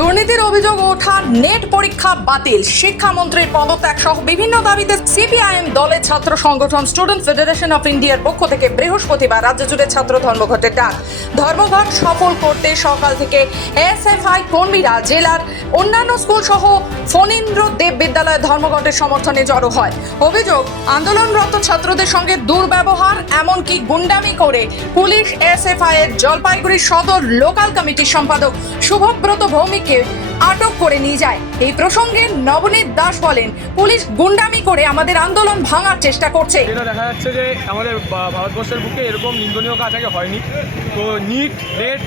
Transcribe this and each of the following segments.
দুর্নীতির অভিযোগ ওঠা, নেট পরীক্ষা বাতিল, শিক্ষামন্ত্রীর পদত্যাগ সহ বিভিন্ন দাবিতে সিপিআইএম দলের ছাত্র সংগঠন স্টুডেন্ট ফেডারেশন অফ ইন্ডিয়ার পক্ষ থেকে বৃহস্পতিবার রাজ্য জুড়ে ছাত্র ধর্মঘটের ডাক। ধর্মঘট সফল করতে সকাল থেকে এসএফআই কর্মীরা জেলার অন্যান্য স্কুল সহ ফণীন্দ্র দেব বিদ্যালয়ের ধর্মঘটের সমর্থনে জড়ো হয়। অভিযোগ, আন্দোলনরত ছাত্রদের সঙ্গে দুর্ব্যবহার, এমনকি গুন্ডামি করে পুলিশ এসএফআই এর জলপাইগুড়ি সদর লোকাল কমিটির সম্পাদক শুভব্রত ভৌমিককে আটক করে নিয়ে যায়। এই প্রসঙ্গে নবনীত দাস বলেন, পুলিশ গুন্ডামি করে আমাদের আন্দোলন ভাঙার চেষ্টা করছে। যেটা দেখা যাচ্ছে যে আমাদের ভারতবর্ষের বুকে এরকম নিন্দনীয় কাজ আগে হয়নি। তো নিট, নেট,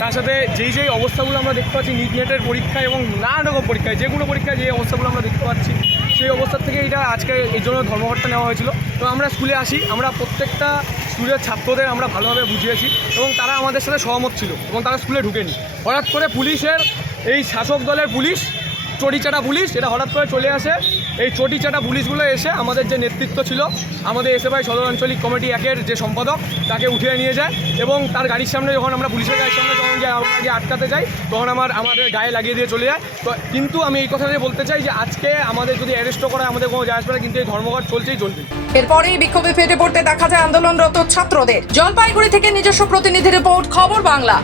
তার সাথে যেই অবস্থাগুলো আমরা দেখতে পাচ্ছি নিট নেটের পরীক্ষায় এবং নানা রকম পরীক্ষায়, যে কোনো পরীক্ষায় যে অবস্থাগুলো আমরা দেখতে পাচ্ছি, সেই অবস্থার থেকে এটা আজকে এই জন্য ধর্মঘটটা নেওয়া হয়েছিল। তো আমরা স্কুলে আসি, আমরা প্রত্যেকটা স্কুলের ছাত্রদের আমরা ভালোভাবে বুঝিয়েছি এবং তারা আমাদের সাথে সহমত ছিল এবং তারা স্কুলে ঢুকেনি। হঠাৎ করে পুলিশের, এই শাসক দলের পুলিশ, চটিচাটা পুলিশ, এটা হঠাৎ করে চলে আসে। এই চটিচাটা পুলিশগুলো এসে আমাদের যে নেতৃত্ব ছিল, আমাদের এসএফআই সদর আঞ্চলিক কমিটি 1-এর যে সম্পাদক, তাকে উঠিয়ে নিয়ে যায় এবং তার গাড়ির সামনে যখন আমরা পুলিশের গাড়ির সামনে যখন আমাকে আটকাতে যাই, তখন আমাদের গায়ে লাগিয়ে দিয়ে চলে যায়। তো কিন্তু আমি এই কথাটাই বলতে চাই যে আজকে আমাদের যদি অ্যারেস্টও করা আমাদের কোনো যায় আসবে না, কিন্তু এই ধর্মঘট চলছেই চলবে। এরপরেই বিক্ষোভে ফেটে পড়তে দেখা যায় আন্দোলনরত ছাত্রদের। জলপাইগুড়ি থেকে নিজস্ব প্রতিনিধি রিপোর্ট, খবর বাংলা।